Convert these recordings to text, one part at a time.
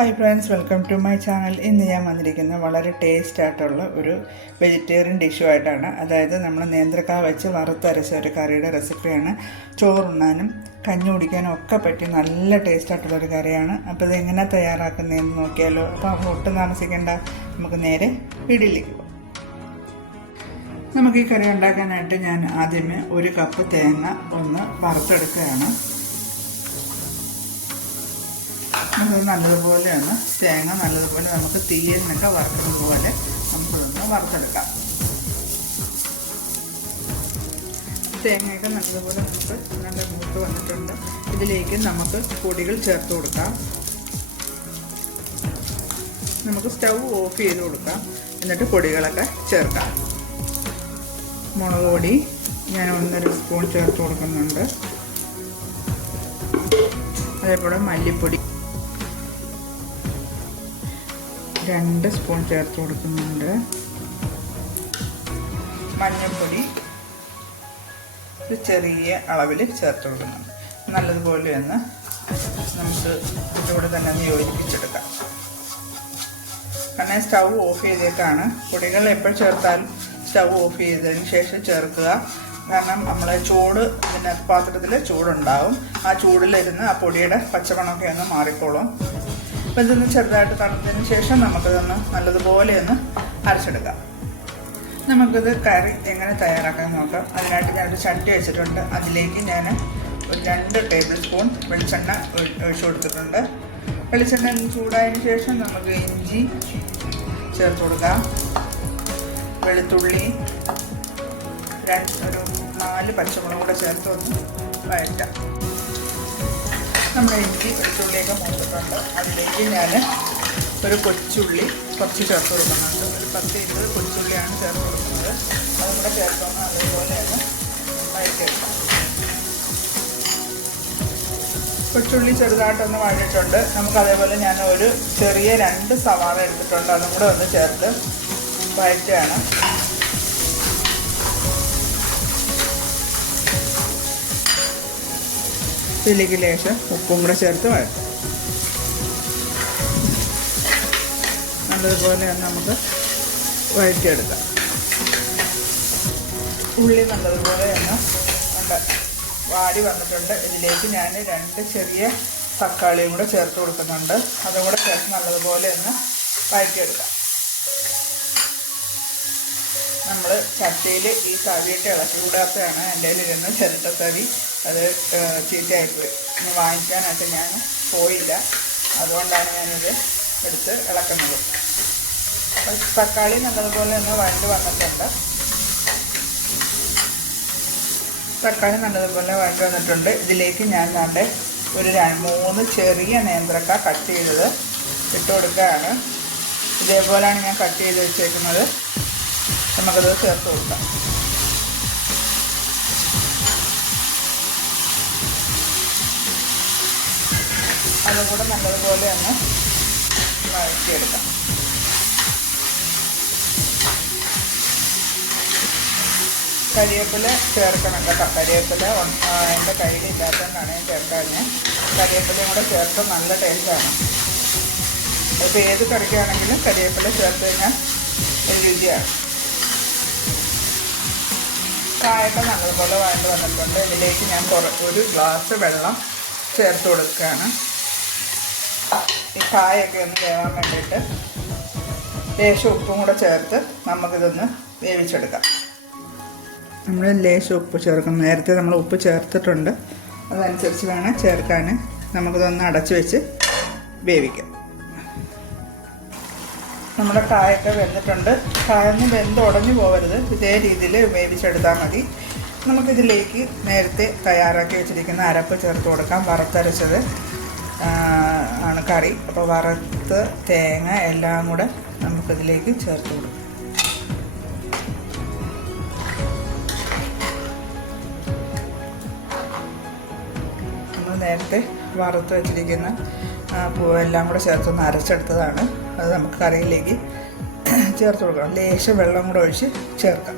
Hi friends welcome to my channel ഇന്ന് ഞാൻ വന്നിരിക്കുന്ന വളരെ ടേസ്റ്റ് ആയിട്ടുള്ള ഒരു വെജിറ്റേറിയൻ ഡിഷുമായിട്ടാണ് അതായത് നമ്മൾ നേന്ത്രക്ക വെച്ച് വറുത്തരച്ച ഒരു കറിയുടെ റെസിപ്പിയാണ് ചോറുണ്ണാനും കഞ്ഞി കുടിക്കാനും ഒക്കെ പറ്റി നല്ല ടേസ്റ്റ് ആയിട്ടുള്ള ഒരു കറിയാണ്. അപ്പോൾ ഇത് എങ്ങനെ തയ്യാറാക്കുന്നതെന്ന് നോക്കിയാലോ. അപ്പോൾ ഒട്ടും താമസിക്കേണ്ട. നമുക്ക് നേരെ വീടിലേക്ക് പോകാം നമുക്ക് ഈ കറി ഉണ്ടാക്കാനായിട്ട് ഞാൻ ആദ്യമേ ഒരു കപ്പ് തേങ്ങ ഒന്ന് വറുത്തെടുക്കുകയാണ്. നമുക്ക് നല്ലതുപോലെ ഒന്ന് തേങ്ങ നല്ലതുപോലെ നമുക്ക് തീയിൽ നിന്നൊക്കെ വറുക്കുന്നത് പോലെ നമുക്കിതൊന്ന് വറുത്തെടുക്കാം. തേങ്ങയൊക്കെ നല്ലതുപോലെ നമുക്ക് നല്ല മൂത്ത് വന്നിട്ടുണ്ട്. ഇതിലേക്ക് നമുക്ക് പൊടികൾ ചേർത്ത് കൊടുക്കാം. നമുക്ക് സ്റ്റൗ ഓഫ് ചെയ്ത് കൊടുക്കാം. എന്നിട്ട് പൊടികളൊക്കെ ചേർക്കാം. മുളക് പൊടി ഞാൻ ഒന്നര സ്പൂൺ ചേർത്ത് കൊടുക്കുന്നുണ്ട്. അതേപോലെ മല്ലിപ്പൊടി. രണ്ട് സ്പൂൺ ചേർത്ത് കൊടുക്കുന്നുണ്ട്. മഞ്ഞൾപ്പൊടി. ഒരു ചെറിയ അളവിൽ ചേർത്ത് കൊടുക്കുന്നുണ്ട്. നല്ലതുപോലെ ഒന്ന് നമുക്ക് ഇതിലൂടെ തന്നെ ഒന്ന് യോജിപ്പിച്ചെടുക്കാം. കാരണം സ്റ്റൗ ഓഫ് ചെയ്തേക്കാണ് പൊടികൾ എപ്പോൾ ചേർത്താലും സ്റ്റൗ ഓഫ് ചെയ്തതിന് ശേഷം ചേർക്കുക. കാരണം നമ്മൾ ചൂട് പിന്നെ പാത്രത്തിൽ ചൂടുണ്ടാവും. ആ ചൂടിലിരുന്ന് ആ പൊടിയുടെ പച്ചമണമൊക്കെ ഒന്ന് മാറിക്കോളും. അപ്പോൾ ഇതൊന്ന് ചെറുതായിട്ട് തണുത്തതിന് ശേഷം നമുക്കിതൊന്ന് നല്ലതുപോലെ ഒന്ന് അരച്ചെടുക്കാം. നമുക്കിത് കറി എങ്ങനെ തയ്യാറാക്കാൻ നോക്കാം. അതിനായിട്ട് ഞാനൊരു ചട്ടി വെച്ചിട്ടുണ്ട്. അതിലേക്ക് ഞാൻ ഒരു രണ്ട് ടേബിൾ സ്പൂൺ വെളിച്ചെണ്ണ ഒഴിച്ചു കൊടുത്തിട്ടുണ്ട്. വെളിച്ചെണ്ണ ചൂടായതിന് ശേഷം നമുക്ക് ഇഞ്ചി ചേർത്ത് കൊടുക്കാം. വെളുത്തുള്ളി രണ്ട് ഒരു നാല് പച്ചമുളക് കൂടെ ചേർത്ത് ഒന്ന് വഴറ്റാം. നമ്മുടെ ഇഞ്ചി വെളുത്തുള്ളിയൊക്കെ മൂത്തിട്ടുണ്ട്. അതിലേക്ക് ഞാൻ ഒരു കൊച്ചുള്ളി കുറച്ച് ചേർത്ത് കൊടുക്കുന്നുണ്ട്. ഒരു പത്ത് ഇരുപത് കൊച്ചുള്ളിയാണ് ചേർത്ത് കൊടുക്കുന്നത്. അതും കൂടെ ചേർത്തൊന്ന് അതേപോലെ തന്നെ വഴറ്റിയെടുക്കാം കൊച്ചുള്ളി ചെറുതായിട്ടൊന്ന് വഴറ്റിട്ടുണ്ട് നമുക്ക് അതേപോലെ ഞാൻ ഒരു ചെറിയ രണ്ട് സവാള എടുത്തിട്ടുണ്ട്. അതും കൂടെ ഒന്ന് ചേർത്ത് വഴറ്റുകയാണ്. ഇതിലേക്ക് ലേശം ഉപ്പും കൂടെ ചേർത്ത് വഴറ്റും. നല്ലതുപോലെ നമുക്ക് വഴറ്റിയെടുക്കാം. ഉള്ളി നല്ലതുപോലെ ഒന്ന് വാടി വന്നിട്ടുണ്ട്. ഇതിലേക്ക് ഞാൻ രണ്ട് ചെറിയ തക്കാളിയും കൂടെ ചേർത്ത് കൊടുക്കുന്നുണ്ട്. അതും കൂടെ ചേർത്ത് നല്ലതുപോലെ ഒന്ന് വഴറ്റിയെടുക്കാം. നമ്മൾ ചട്ടിയിൽ ഈ തവിയിട്ട് ഇളക്കി കൂടാത്തതാണ് എന്റെ കയ്യിലിരുന്ന ചിരട്ട തവി അത് ചീത്തയായിപ്പോയി. ഇനി വാങ്ങിക്കാനായിട്ട് ഞാൻ പോയില്ല. അതുകൊണ്ടാണ് ഞാനിത് എടുത്ത് ഇളക്കുന്നത്. തക്കാളി നല്ലതുപോലെ ഒന്ന് വഴണ്ട് വന്നിട്ടുണ്ട്. തക്കാളി നല്ലതുപോലെ വഴണ്ട് വന്നിട്ടുണ്ട്. ഇതിലേക്ക് ഞാൻ നല്ല ഒരു മൂന്ന് ചെറിയ നേന്ത്രക്ക കട്ട് ചെയ്തത് ഇട്ട് കൊടുക്കുകയാണ്. ഇതേപോലെയാണ് ഞാൻ കട്ട് ചെയ്ത് വെച്ചേക്കുന്നത്. നമുക്കത് ചേർത്ത് കൊടുക്കാം. അതും കൂടെ നല്ലതുപോലെ ഒന്ന് വഴറ്റിയെടുക്കാം. കരിവേപ്പില ചേർക്കണം കേട്ടോ. കരിവേപ്പില എന്റെ കയ്യിലില്ലാത്തതുകൊണ്ടാണ് ഞാൻ ചേർക്കാൻ കരിവേപ്പിലയും കൂടെ ചേർത്ത് നല്ല ടേസ്റ്റാണ് ഇപ്പോൾ ഏത് കറിക്കാണെങ്കിലും കരിവേപ്പില ചേർത്ത് കഴിഞ്ഞാൽ രുചിയാണ്. കായൊക്കെ നല്ലപോലെ വഴണ്ട് വന്നിട്ടുണ്ട്. ഇതിലേക്ക് ഞാൻ ഒരു ഗ്ലാസ് വെള്ളം ചേർത്ത് കൊടുക്കുകയാണ്. ഈ കായൊക്കെ ഒന്ന് വേവാൻ വേണ്ടിയിട്ട് ലേശം ഉപ്പും കൂടെ ചേർത്ത് നമുക്കിതൊന്ന് വേവിച്ചെടുക്കാം. നമ്മൾ ലേശം ഉപ്പ് ചേർക്കണം. നേരത്തെ നമ്മൾ ഉപ്പ് ചേർത്തിട്ടുണ്ട്. അതനുസരിച്ച് വേണം ചേർക്കാൻ നമുക്കിതൊന്ന് അടച്ച് വെച്ച് വേവിക്കാം. നമ്മുടെ കായൊക്കെ വെന്തിട്ടുണ്ട്. കായൊന്ന് വെന്ത് ഉടഞ്ഞു പോകരുത് ഇതേ രീതിയിൽ വേവിച്ചെടുത്താൽ മതി. നമുക്കിതിലേക്ക് നേരത്തെ തയ്യാറാക്കി വെച്ചിരിക്കുന്ന അരപ്പ് ചേർത്ത് കൊടുക്കാം. വറുത്തരച്ചത് ആണ് കറി. അപ്പോൾ വറുത്ത് തേങ്ങ എല്ലാം കൂടെ നമുക്കിതിലേക്ക് ചേർത്ത് കൊടുക്കാം. നമ്മൾ നേരത്തെ വറുത്ത് വെച്ചിരിക്കുന്ന പൂവെല്ലാം കൂടെ ചേർത്തൊന്ന് അരച്ചെടുത്തതാണ്. അത് നമുക്ക് കറിയിലേക്ക് ചേർത്ത് കൊടുക്കണം. ലേശം വെള്ളം കൂടെ ഒഴിച്ച് ചേർക്കാം.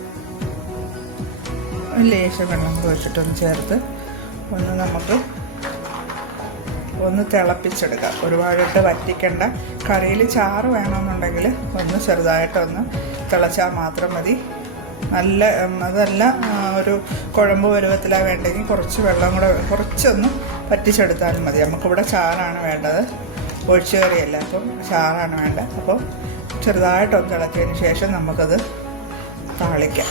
ലേശം വെള്ളം കൂടെ ഒഴിച്ചിട്ടൊന്ന് ചേർത്ത് ഒന്ന് നമുക്ക് ഒന്ന് തിളപ്പിച്ചെടുക്കാം. ഒരുപാടിട്ട് വറ്റിക്കേണ്ട. കറിയിൽ ചാറ് വേണമെന്നുണ്ടെങ്കിൽ ഒന്ന് ചെറുതായിട്ടൊന്ന് തിളച്ചാൽ മാത്രം മതി. നല്ല അതല്ല ഒരു കുഴമ്പ് പരുവത്തിലാണ് വേണ്ടെങ്കിൽ കുറച്ച് വെള്ളം കൂടെ കുറച്ചൊന്ന് പറ്റിച്ചെടുത്താലും മതി. നമുക്കിവിടെ ചാറാണ് വേണ്ടത്. ഒഴിച്ചു കറിയല്ല അപ്പം ചാറാണ് വേണ്ടത് അപ്പോൾ ചെറുതായിട്ടൊന്ന് തിളച്ചതിന് ശേഷം നമുക്കത് താളിക്കാം.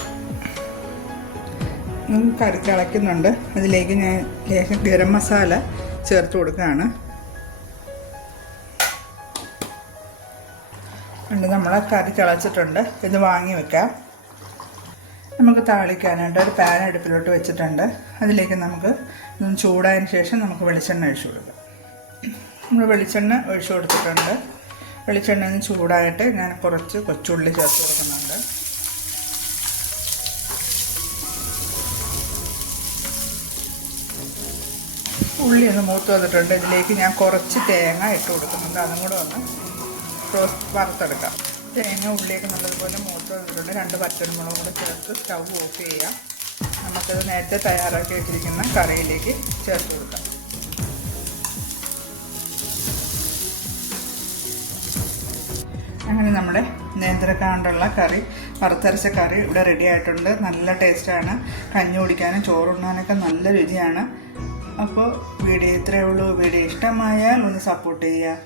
കറി തിളയ്ക്കുന്നുണ്ട് അതിലേക്ക് ഞാൻ ലേശം ഗരം മസാല ചേർത്ത് കൊടുക്കുകയാണ്. ഉണ്ട് നമ്മൾ കറി തിളച്ചിട്ടുണ്ട്. ഇത് വാങ്ങി വെക്കാം. നമുക്ക് താളിക്കാനായിട്ട് ഒരു പാൻ അടുപ്പിലോട്ട് വെച്ചിട്ടുണ്ട്. അതിലേക്ക് നമുക്ക് ചൂടായതിന് ശേഷം നമുക്ക് വെളിച്ചെണ്ണ ഒഴിച്ചു കൊടുക്കാം. നമ്മൾ വെളിച്ചെണ്ണ ഒഴിച്ചു കൊടുത്തിട്ടുണ്ട്. വെളിച്ചെണ്ണ ഒന്ന് ചൂടായിട്ട് ഞാൻ കുറച്ച് കൊച്ചുള്ളി ചേർത്ത് കൊടുക്കുന്നുണ്ട്. ഉള്ളി ഒന്ന് മൂത്ത് വന്നിട്ടുണ്ട്. ഇതിലേക്ക് ഞാൻ കുറച്ച് തേങ്ങ ഇട്ട് കൊടുക്കുന്നുണ്ട്. അതും കൂടെ ഒന്ന് വറുത്തെടുക്കാം. തേങ്ങ ഉള്ളിയൊക്കെ നല്ലതുപോലെ മൂത്ത് വന്നിട്ടുണ്ട്. രണ്ട് പച്ചമുളകും കൂടെ ചേർത്ത് സ്റ്റൗ ഓഫ് ചെയ്യാം. നമുക്കത് നേരത്തെ തയ്യാറാക്കി വെച്ചിരിക്കുന്ന കറിയിലേക്ക് ചേർത്ത് കൊടുക്കാം. അങ്ങനെ നമ്മുടെ നേന്ത്രക്കാണ്ടുള്ള കറി വറുത്തരച്ച കറി ഇവിടെ റെഡി ആയിട്ടുണ്ട്. നല്ല ടേസ്റ്റാണ് കഞ്ഞി കുടിക്കാനും ചോറുണ്ണാനൊക്കെ നല്ല രുചിയാണ്. അപ്പോൾ വീഡിയോ ഇത്രയേ ഉള്ളൂ. വീഡിയോ ഇഷ്ടമായാൽ ഒന്ന് സപ്പോർട്ട് ചെയ്യുക.